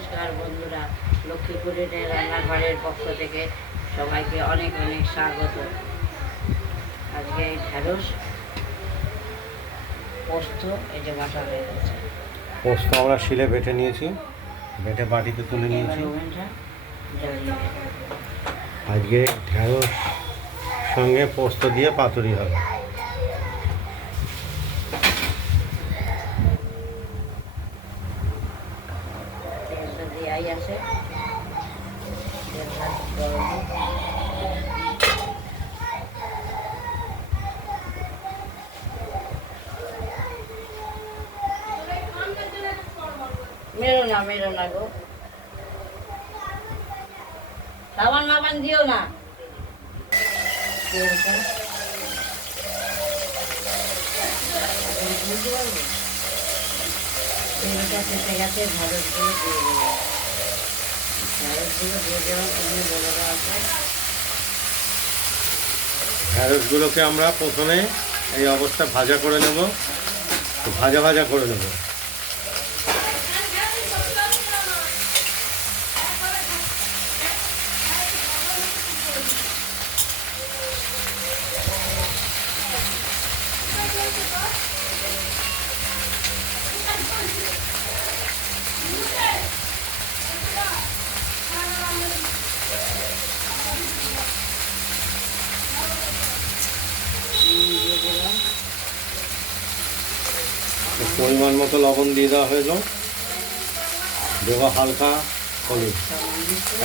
নমস্কার বন্ধুরা, লক্ষ্মীপুরের রান্নাঘরের পক্ষ থেকে সবাইকে অনেক অনেক স্বাগত। আজকে ঢেঁড়স পোস্ত এই যে বাটা হয়ে গেছে। পোস্ত আমরা শিলে বেটে নিয়েছি, বেটে বাটিতে তুলে নিয়েছি। আজকে ঢেঁড়স সঙ্গে পোস্ত দিয়ে পাতুরি হবে। আছে মেরো না গো, সাবান মাবান দিও না। তেলটা ফেটে গেছে, ঢেঁড়সগুলো দিয়ে দেবো। ঢেঁড়সগুলো দিয়ে দেওয়া তুমি বলে দেওয়া আছে। ঢেঁড়সগুলোকে আমরা প্রথমে এই অবস্থা ভাজা করে নেব, ভাজা ভাজা করে নেব। পরিমাণ মতো লবণ দিয়ে দেওয়া হয়েছিল, দেওয়া হালকা হলুদ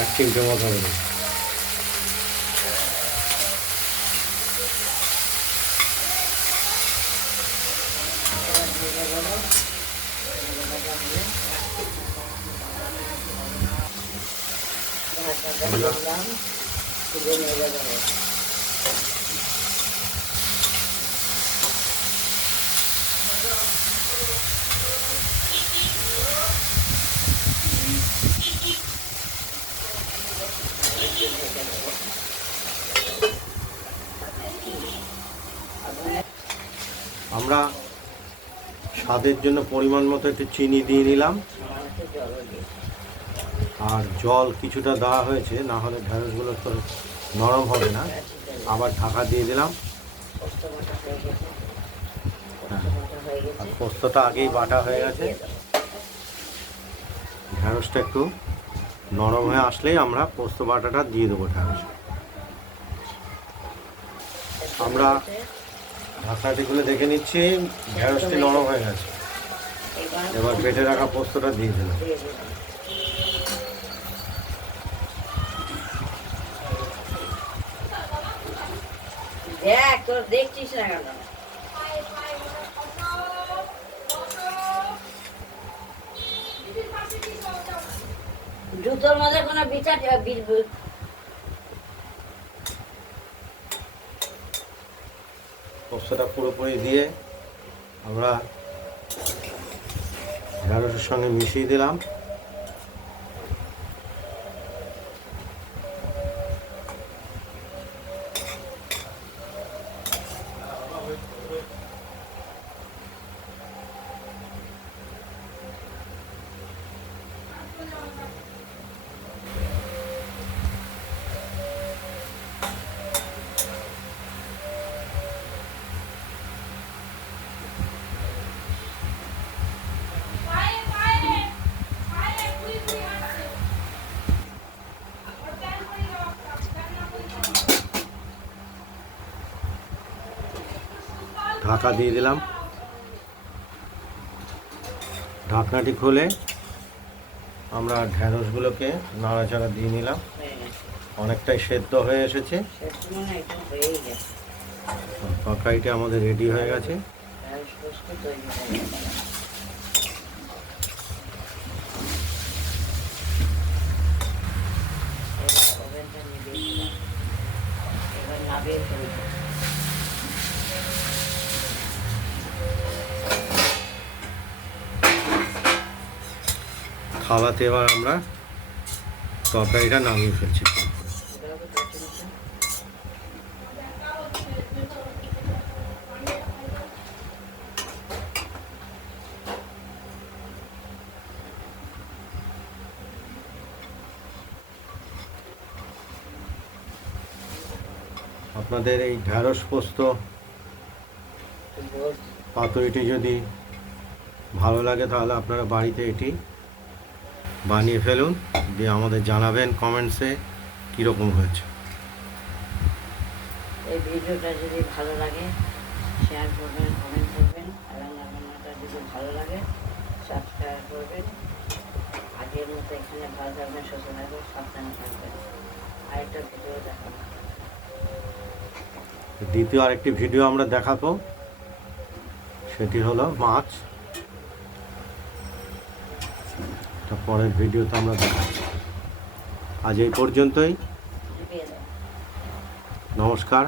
1 চিমটে মতো হলুদ। আমরা স্বাদের জন্য পরিমাণ মতো একটু চিনি দিয়ে নিলাম, আর জল কিছুটা দেওয়া হয়েছে, না হলে ঢেঁড়সগুলো তো নরম হবে না। আবার ঢাকা দিয়ে দিলাম। আর পোস্তটা আগেই বাটা হয়ে গেছে। ঢেঁড়সটা একটু নরম হয়ে আসলেই আমরা পোস্ত বাটাটা দিয়ে দেবো ঢেঁড়স। আমরা ঢাকাটি খুলে দেখে নিচ্ছি, ঢেঁড়সটি নরম হয়ে গেছে। এবার বেটে রাখা পোস্তটা দিয়ে দিলাম। দেখ, তোর দেখছিস না কেন? জুতোর মধ্যে কোনো বিচার পোস্তটা পুরোপুরি দিয়ে আমরা ঢেঁড়সের সঙ্গে মিশিয়ে দিলাম। ঢাকা দিয়ে দিলাম। ঢাকনাটি খুলে আমরা ঢেঁড়সগুলোকে নাড়াচাড়া দিয়ে নিলাম। অনেকটাই সেদ্ধ হয়ে এসেছে, তরকারিটা আমাদের রেডি হয়ে গেছে। খাওয়াতে এবার আমরা তরকারিটা নামিয়ে ফেলছি। আপনাদের এই ঢ্যাঁড়স পোস্ত পাতুরিটি যদি ভালো লাগে তাহলে আপনারা বাড়িতে এটি বানিয়ে ফেলুন, দিয়ে আমাদের জানাবেন কমেন্টসে কীরকম হয়েছে। এই ভিডিওটা যদি ভালো লাগে শেয়ার করবেন, কমেন্ট করবেন, আর রান্নাবান্নাটা যদি ভালো লাগে সাবস্ক্রাইব করবেন। আগের মতো এখানে ভালো থাকবেন, সুস্থ থাকবেন, সাবধানে থাকবেন। আরেকটা ভিডিও দেখাবো, দ্বিতীয় আরেকটি ভিডিও আমরা দেখাবো, সেটি হলো মাছ। পরের ভিডিওতে আমরা দেখাচ্ছি। আজ এই পর্যন্তই, নমস্কার।